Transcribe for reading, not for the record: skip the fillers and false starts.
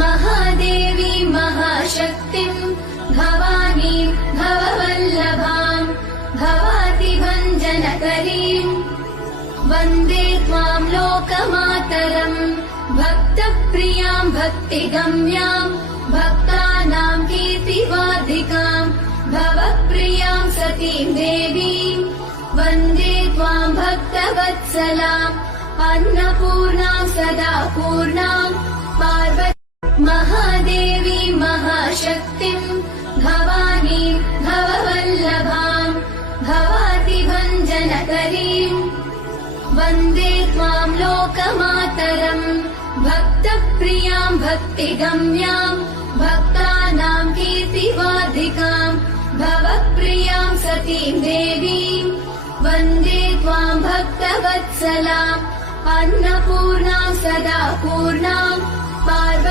महादेवी महाशक्तिम् भवानीम् भववल्लभाम् भवातिभञ्जनकरीम् वन्दे त्वाम् लोकमातरम् भक्तप्रियाम् भक्तिगम्याम् भक्तानाम् कीर्तिवाधिकाम् भवप्रियाम् सतीम् देवीम् वन्दे त्वाम् भक्तवत्सलाम् अन्नपूर्णाम् सदा पूर्णाम् पार्वती महादेवी महाशक्तिम् भवानीम् भववल्लभाम् भवातिभञ्जनकरीम् वन्दे त्वाम् लोकमातरम् भक्तप्रियाम् भक्तिगम्याम् भक्तानाम् कीर्तिवाधिकाम् भवप्रियाम् सतीम् देवीम् वन्दे त्वाम् भक्तवत्सलाम् अन्नपूर्णाम् सदा पूर्णाम् पार्वती